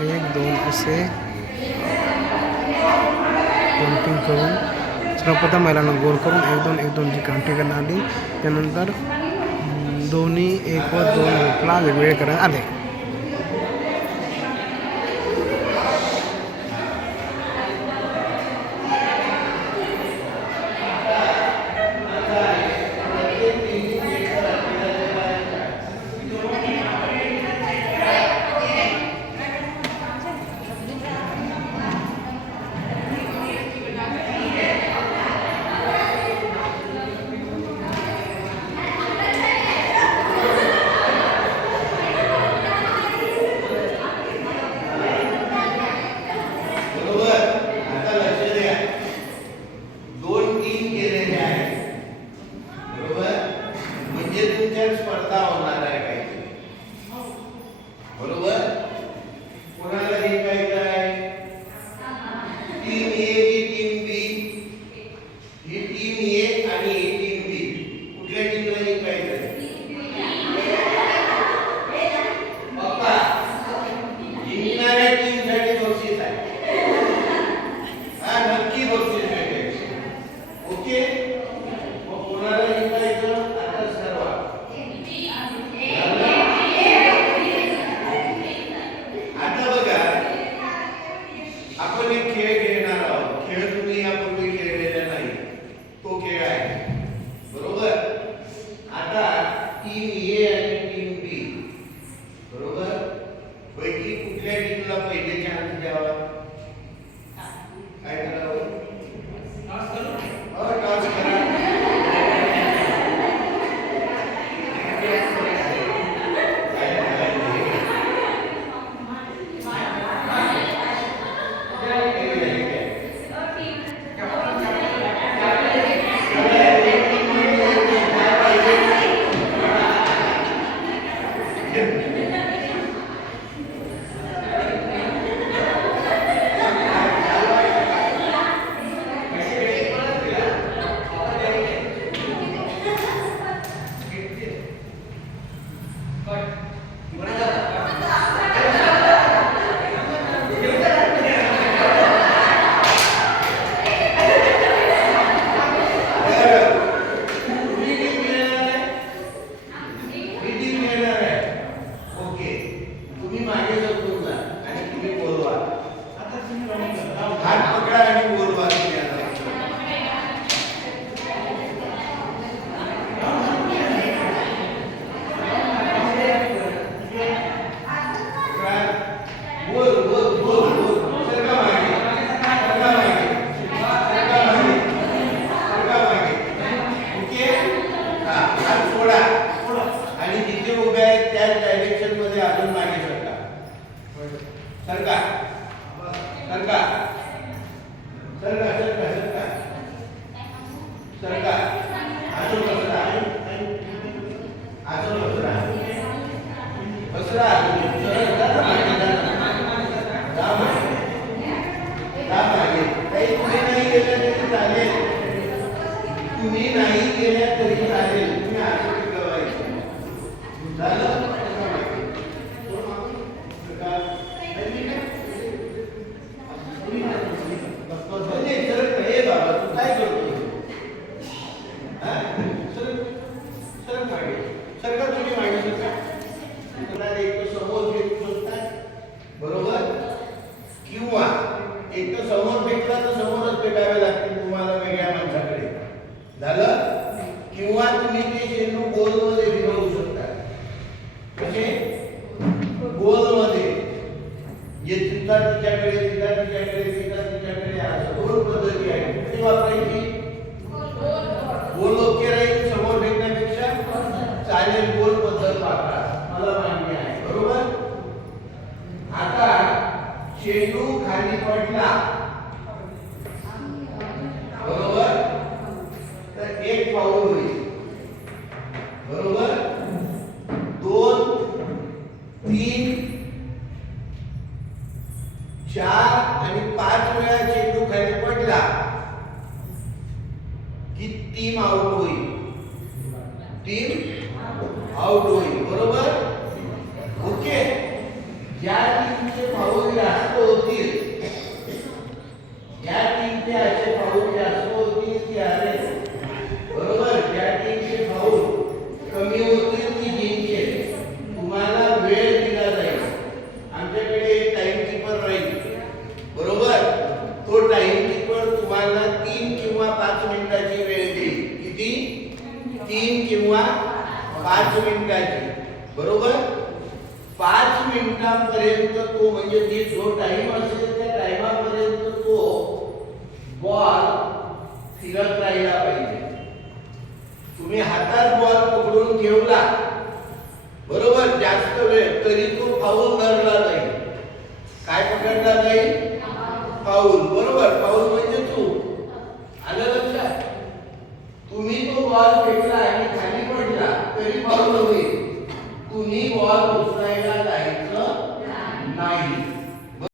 1 2 असे काउंटिंग करून सर्वप्रथम महिलांना गोल करून 1 2 1 2 ची काउंटिंग करण्यात आली. त्यानंतर दोन्ही 1 व 2 ग्रुपला वेगवेगळे करण्यात आले. स्पर्धा होणार आहे काही, बरोबर. कोणाला जिंकायचं आहे? टीम ए की टीम बी? ही टीम ए आणि ही टीम बी. कुठल्या टीमला जिंकायचं आहे? पप्पा, जिंकणाऱ्या टीमसाठी बक्षीस आहे. हा, नक्की बक्षीस भेटेल. ओके. मग कोणाला जिंकायचं? आपण एक खेळ खेळणार आहोत. खेळ तुम्ही यापूर्वी खेळलेला नाही, तो खेळ आहे, बरोबर. आता टीम ए आणि टीम बी, बरोबर, पैकी कुठल्या टीमला पहिले चान्स द्यावा? काय करावं? टॉस करा. तुम्ही नाही गेल्या तरी चालेल. तुम्ही आधी ठेवायचं झालं. बाबा तू काय करतो? सरकार तुम्ही मांडू शकता. एक समोर भेटू शकता, बरोबर, किंवा एक तर समोर भेटला तर समोरच भेटावे लागतील तुम्हाला वेगळ्या माणसाकडे, झालं. किंवा तुम्ही ते चेंडू गोलमध्ये फिरवू शकता. म्हणजे गोलमध्ये जे तिच्याकडे असं दोन पद्धती आहेत. कधी वापरायची? गोल ओके राहील समोर भेटण्यापेक्षा, चालेल गोल पद्धत वापरा, मला मान्य आहे, बरोबर. आता चेंडू खाली पडला, बरोबर, तर एक फाऊल होईल, बरोबर. 2 3 4 आणि 5 वेळा चेंडू खाली पडला की टीम आउट होईल. टीम आउट होईल, बरोबर. ओके. ज्या टीमचे फाऊल 5 मिनिटाची, बरोबर. 5 मिनिटांपर्यंत तो म्हणजे ती जो टाइम असेल त्या टाइमापर्यंत तो बॉल फिरत राहिला पाहिजे. तुम्ही हातात बॉल पकडून ठेवला, बरोबर, जास्त वेळ, तरी तो फाऊल धरला जाईल. काय पकडला जाईल? फाऊल, बरोबर. फाऊल म्हणजे चूक. आलं लक्षात? तुम्ही तो बॉल फेकला आणि खाली पडला तरी फाऊल होईल. तुम्ही बॉल उचलायला जायचं नाही.